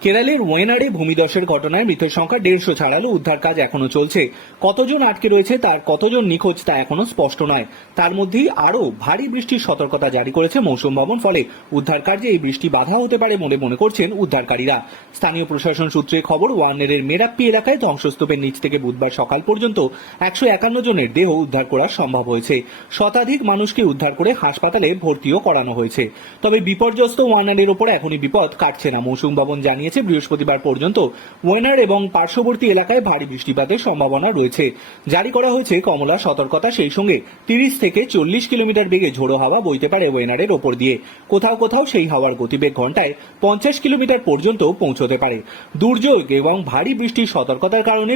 কেরালের ওয়েনারে ভূমিধসের ঘটনায় মৃতের সংখ্যা দেড়শো ছাড়ালো। উদ্ধার কাজ এখনও চলছে। কতজন আটকে রয়েছে তার কতজন নিখোঁজ তা এখনও স্পষ্ট নয়। তার মধ্যেই আরও ভারী বৃষ্টির সতর্কতা জারি করেছে মৌসুম ভবন। ফলে উদ্ধার কার্যে এই বৃষ্টি বাধা হতে পারে বলে মনে করছেন উদ্ধারকারীরা। স্থানীয় প্রশাসন সূত্রে খবর, ওয়ানেরের মেরাপ্পি এলাকায় ধ্বংসস্তূপের নিচ থেকে বুধবার সকাল পর্যন্ত একশো একান্ন জনের দেহ উদ্ধার করা সম্ভব হয়েছে। শতাধিক মানুষকে উদ্ধার করে হাসপাতালে ভর্তিও করানো হয়েছে। তবে বিপর্যস্ত ওয়ানারের ওপর এখনই বিপদ কাটছে না। মৌসুম ভবন জানিয়েছে বৃহস্পতিবার পর্যন্ত। ওয়েনার এবং পার্শ্ববর্তী এলাকায় ভারী বৃষ্টিপাতের সম্ভাবনা রয়েছে। জারি করা হয়েছে কমলা সতর্কতা, সেই সঙ্গে তিরিশ থেকে চল্লিশ কিলোমিটার বেগে ঝোড়ো হাওয়া বইতে পারে ওয়েনারের ওপর দিয়ে। কোথাও কোথাও সেই হাওয়ার গতিবেগ ঘন্টায় পঞ্চাশ কিলোমিটার পর্যন্ত পৌঁছতে পারে। দুর্যোগ এবং ভারী বৃষ্টির সতর্কতার কারণে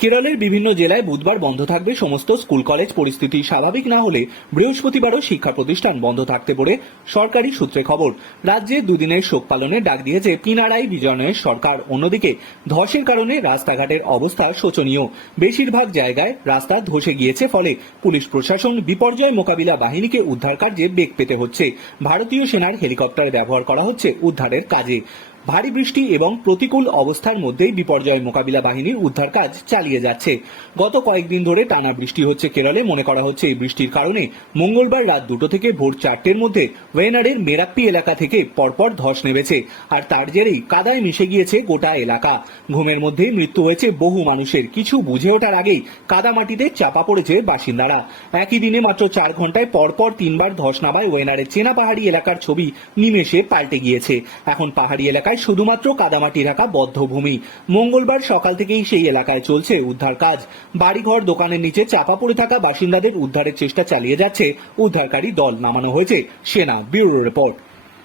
কেরলের বিভিন্ন জেলায় বুধবার বন্ধ থাকবে সমস্ত স্কুল, কলেজ পরিস্থিতি স্বাভাবিক না হলে বৃহস্পতিবারও শিক্ষা প্রতিষ্ঠান বন্ধ থাকতে পারে সরকারি সূত্রে খবর। রাজ্যে দুদিনের শোক পালনে ডাক দিয়েছে পিনারাই বিজয়নের সরকার। অন্যদিকে ধসের কারণে রাস্তাঘাটের অবস্থা শোচনীয়। বেশিরভাগ জায়গায় রাস্তা ধসে গিয়েছে ফলে পুলিশ প্রশাসন বিপর্যয় মোকাবিলা বাহিনীকে উদ্ধার কার্যে বেগ পেতে হচ্ছে। ভারতীয় সেনার হেলিকপ্টার ব্যবহার করা হচ্ছে উদ্ধারের কাজে। ভারী বৃষ্টি এবং প্রতিকূল অবস্থার মধ্যেই বিপর্যয় মোকাবিলা বাহিনীর উদ্ধার কাজ চালিয়ে যাচ্ছে। গত কয়েকদিন ধরে টানা বৃষ্টি হচ্ছে কেরলে। মনে করা হচ্ছে এই বৃষ্টির কারণে মঙ্গলবার রাত দুটো থেকে ভোর চারটের মধ্যে ওয়েনারের মেরাপ্পি এলাকা থেকে পরপর ধস নেমেছে। আর তার জেরেই কাদায় মিশে গিয়েছে গোটা এলাকা। ঘুমের মধ্যে মৃত্যু হয়েছে বহু মানুষের। কিছু বুঝে ওঠার আগেই কাদা মাটিতে চাপা পড়েছে বাসিন্দারা। একই দিনে মাত্র চার ঘন্টায় পরপর তিনবার ধস নামায় ওয়েনারের চেনা পাহাড়ি এলাকার ছবি নিমেষে পাল্টে গিয়েছে। এখন পাহাড়ি এলাকায় শুধুমাত্র কাদামাটি রাখা বদ্ধভূমি মঙ্গলবার সকাল থেকেই সেই এলাকায় চলছে উদ্ধার কাজ। বাড়িঘর দোকানের নিচে চাপা পড়ে থাকা বাসিন্দাদের উদ্ধারের চেষ্টা চালিয়ে যাচ্ছে উদ্ধারকারী দল, নামানো হয়েছে। সেনা, ব্যুরো রিপোর্ট।